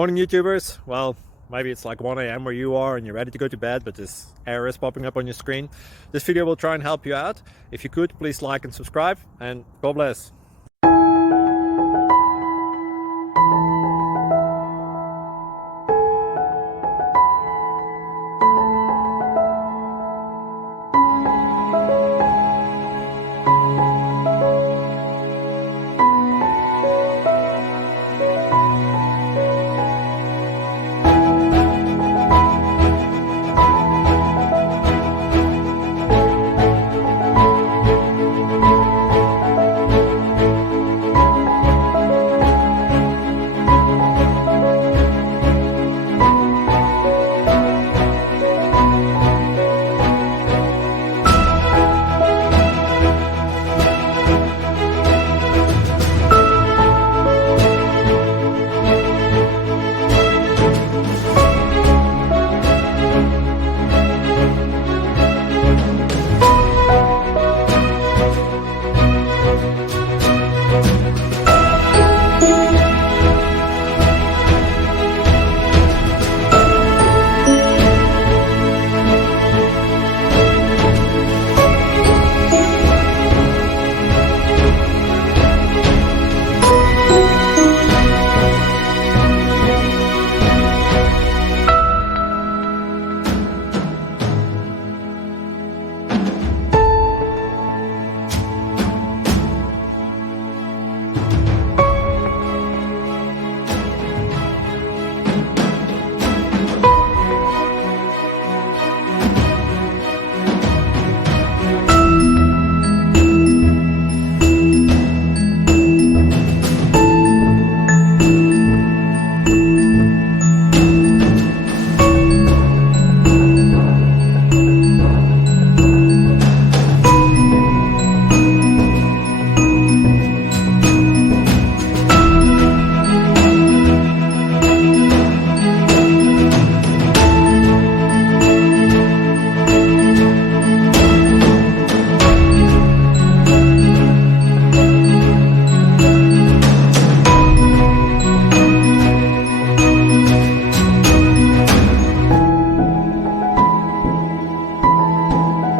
Morning YouTubers. Well, maybe it's like 1 a.m. where you are and you're ready to go to bed, but this error is popping up on your screen. This video will try and help you out. If you could, please like and subscribe, and God bless.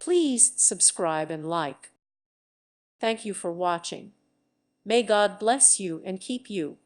Please subscribe and like. Thank you for watching. May God bless you and keep you.